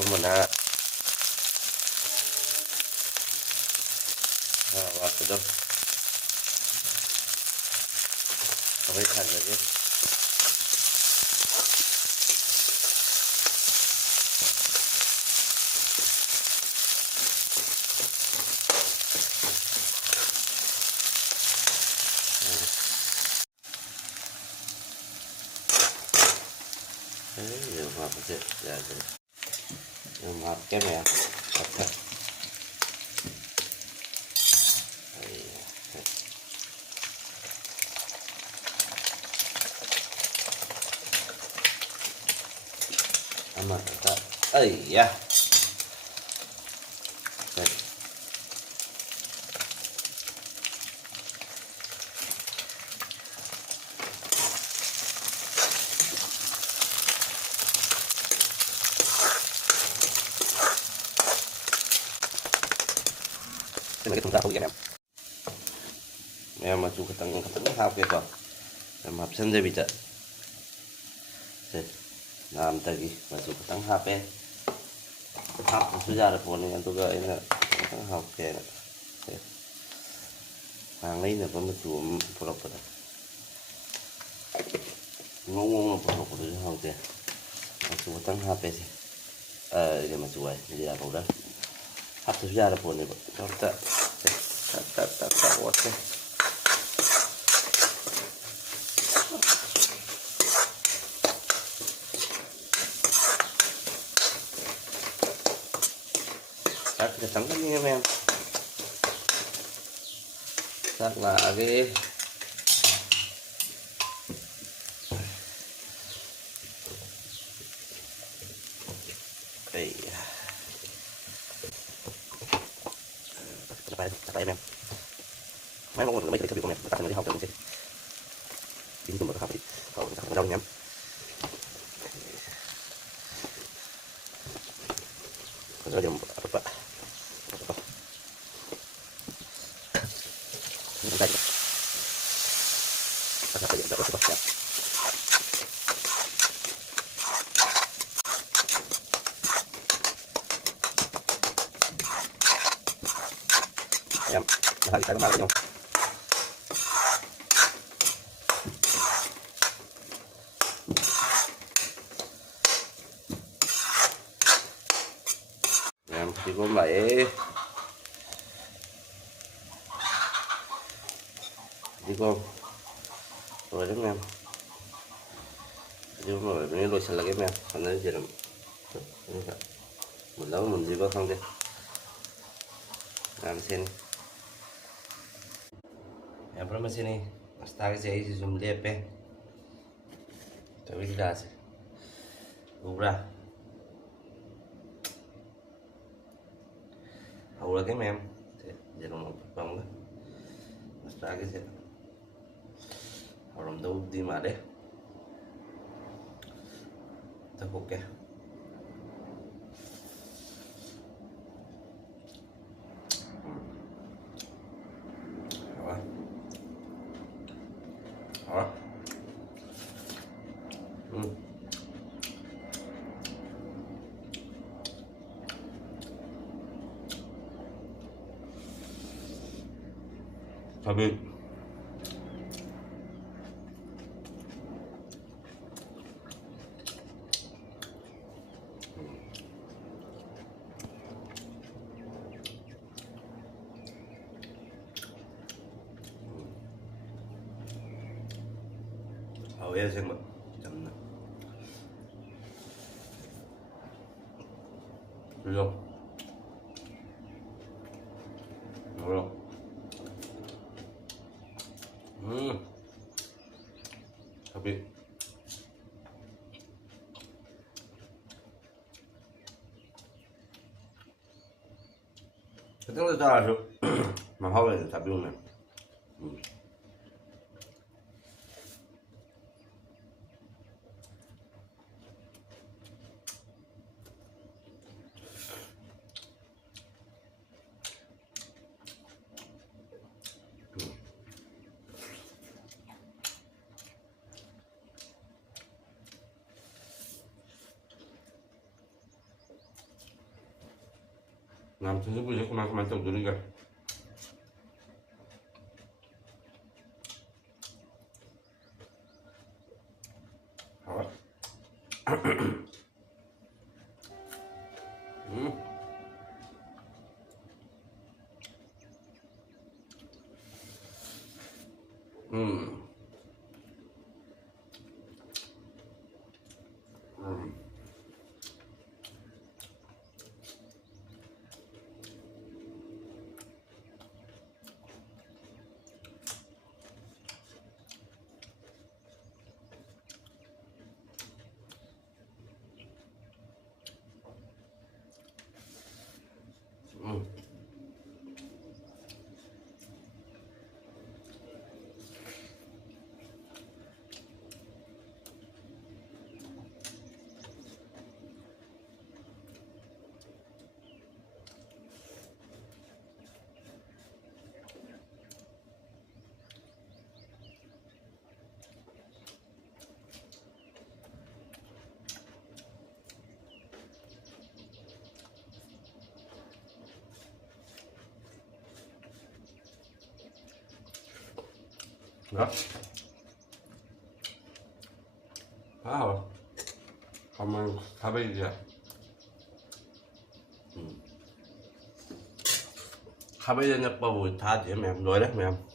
mana waktu dong sampai khăn rồi chứ đấy giờ hòa cái giờ hòa cái này thật ama tak ya cái thùng rau em mà chú cái tầng hao kia rồi em hấp sân dây bị trận làm tadi masuk ke tengah HP sudah ada phone yang tu ke ini tengah HP hàng lấy là có một chủ product ngomong product hàng tiền masuk ke tengah HP sih dia masuk jadi apa udah HP sudah ada phone itu tak oke cái trắng cái như em chắc là cái tay em mấy món mấy cái thiết bị của em ta đi học được chứ đi cùng một học đi còn đâu nhắm rồi dùng apa em hai cái mà nhau em thì có mấy đi con rồi đúng em chứ mà nếu lôi sạch là cái em còn nó chỉ là một lâu mình gì có không chứ làm xem yang pernah sini start saya zoom lihat tapi tidak sih ubah awal cái em giờ nó một vòng đó start cái gì họ làm đâu đi mà đấy thật ok tapi ya sih mbak belum belum tapi kita udah tahu mahal ya tapi belum 남편이 보자 그만 좀 누르니까. 아. 음. 음. 음. Đó. Đó rồi. Không ăn thả bây giờ. Thả bây giờ nhập vào buổi thả thì em rồi đấy mẹ em.